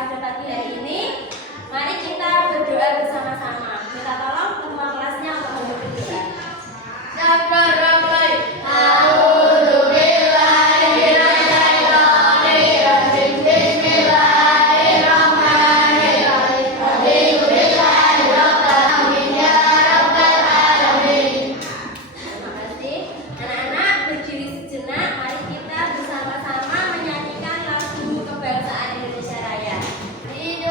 pada pagi hari ini, mari kita berdoa bersama-sama. Minta tolong ketua kelasnya untuk berdoa. Hidup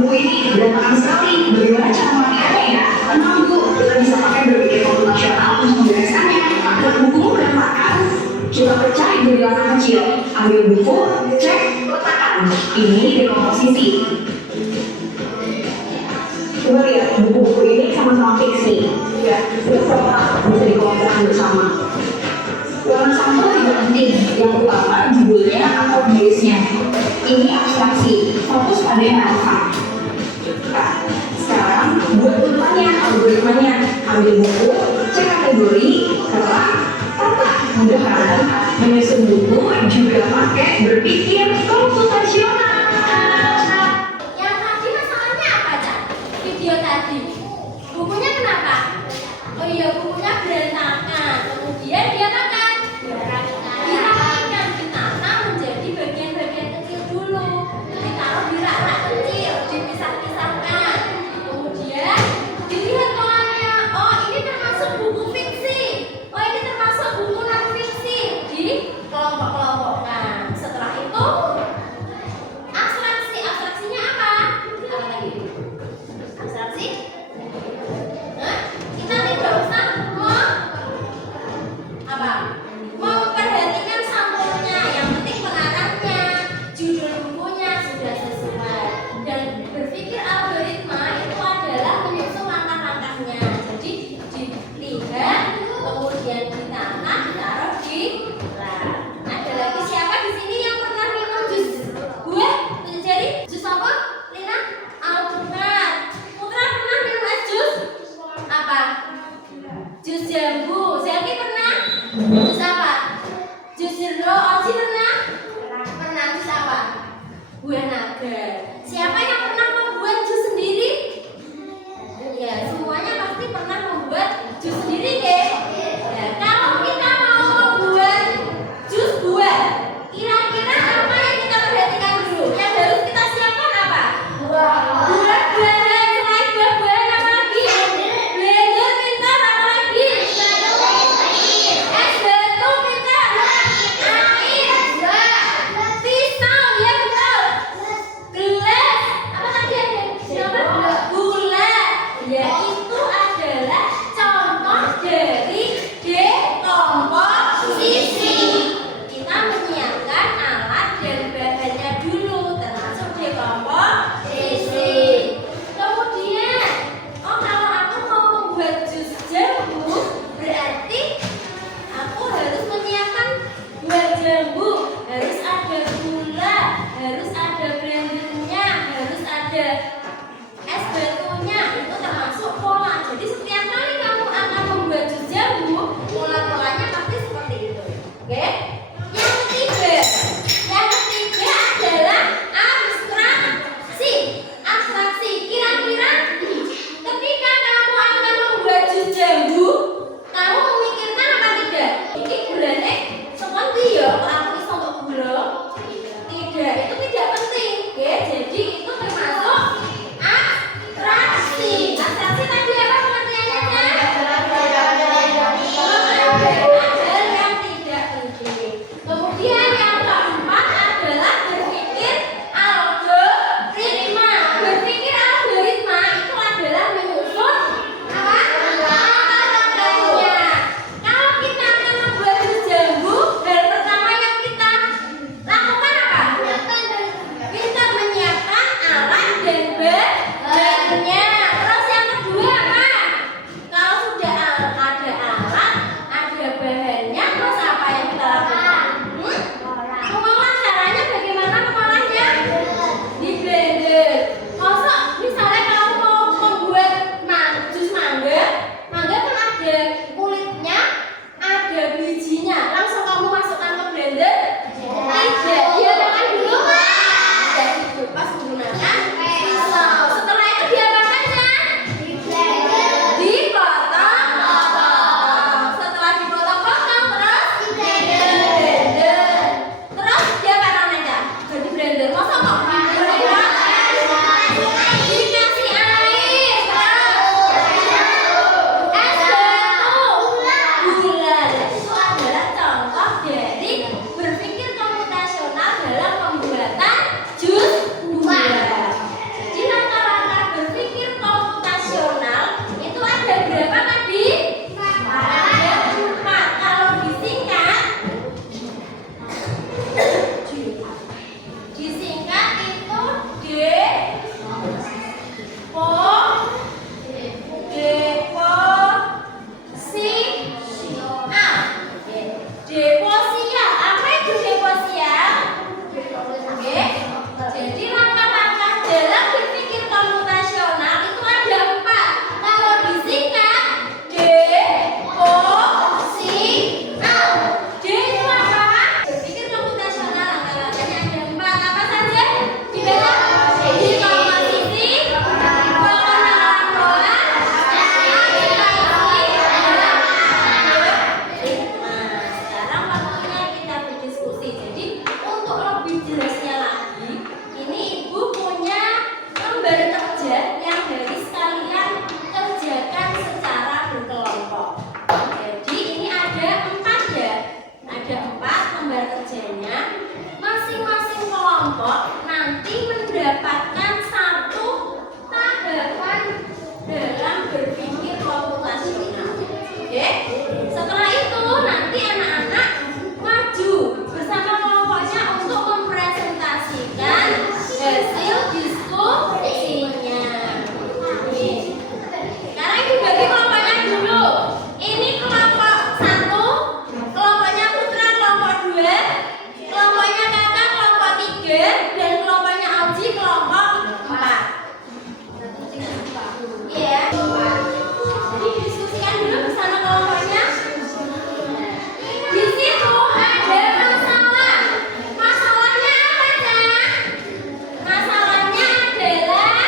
buku ini berantakan sekali. Bagaimana cara memakainya ya? Tenang Bu, kita bisa pakai berbagai foto nasional untuk membereskannya. Dan bukumu berantakan, coba pecah jadi langkah kecil. Ambil buku, cek, letakkan. Ini dekomposisi. Coba lihat, buku-buku ini sama-sama fiksi. Ya, itu berapa bisa dikelompokkan bersama. Warna sampel tidak penting, yang utama judulnya atau nulisnya. Ini abstraksi, fokus pada yang relevan. Nah, sekarang buat urutannya, algoritmanya. Ambil buku, cek kategori, kerak, tata. Mudah-mudahan menyusun buku juga pakai berpikir komputasional. Yang tadi masalahnya apa, Cak? Video tadi. Bukunya kenapa? Oh iya, bukunya berantakan. Kemudian dia makan. Dirapikan, ditata menjadi bagian-bagian kecil dulu. Ditaruh di rak-rak kecil, dipisah-pisahkan. Kemudian dilihat polanya. Oh, ini termasuk buku fiksi. Oh, ini termasuk buku non fiksi. Dikelompok-kelompokkan. Setelah itu abstraksi. Abstraksinya apa? Apa lagi? Abstraksi? Hah? Kita tidak usah apa? Memperhatikan sampulnya, yang penting pengarangnya, judul bukunya sudah sesuai. Dan berpikir algoritma itu adalah menyusun langkah-langkahnya. Jadi dilihat, kemudian ditata, ditaruh di rak. Ada lagi siapa di sini yang pernah minum jus buah? Jadi jus apa? Lina? Alpukat. Putra pernah minum es jus? Apa? Jus jambu. Zelki pernah? Jus apa? Jus jeruk. Oci pernah? Pernah. Jus apa? Buah naga. Siapa yang pernah membuat jus sendiri? Ya, semuanya pasti pernah membuat jus sendiri, ke? Ya, kalau kita mau membuat jus buah, kira-kira apa yang kita perhatikan dulu? Yang harus kita siapkan apa? Buah-buahan. Selain buah-buahan apa lagi? Blender pintar, apa lagi? Es batu pintar, air, pisau, ya betul. dan kelompoknya Auji kelompok 4. Iya. Jadi diskusikan dulu bersama kelompoknya. Di situ ada masalah. Masalahnya apa, Cak? Masalahnya adalah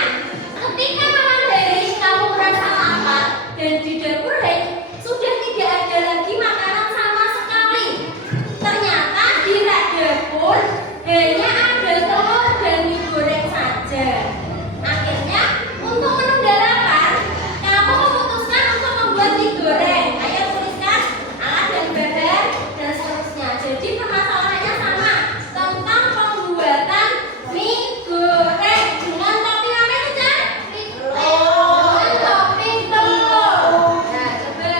ketika malam hari kamu merasa lapar dan di dapur sudah tidak ada lagi makanan sama sekali. Ternyata di rak dapur hanya ada telur dan mie goreng saja. Akhirnya untuk menunda lapar, kamu memutuskan untuk membuat mie goreng. Ayo tuliskan alat dan bahan dan seterusnya. Jadi permasalahannya sama tentang pembuatan mie goreng dengan topping apa itu, Cak? Topping telur. Nah, coba.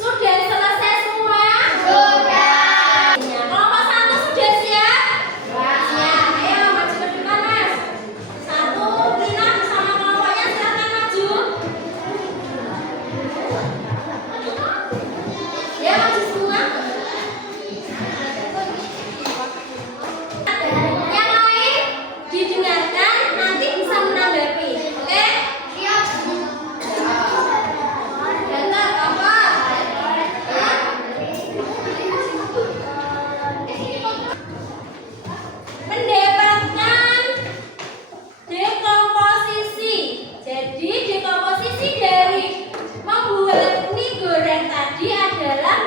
Sudah selesai semua? Sudah. Kelompok 1 sudah siap? Siap. Ayo maju ke depan, Mas. 1, Lina bersama kelompoknya silakan maju. Ya, maju semua. Yang lain didengarkan, nanti bisa menanggapi. Oke? Siap. Bentar, apa? Mendapatkan dekomposisi. Jadi dekomposisi dari membuat mie goreng tadi adalah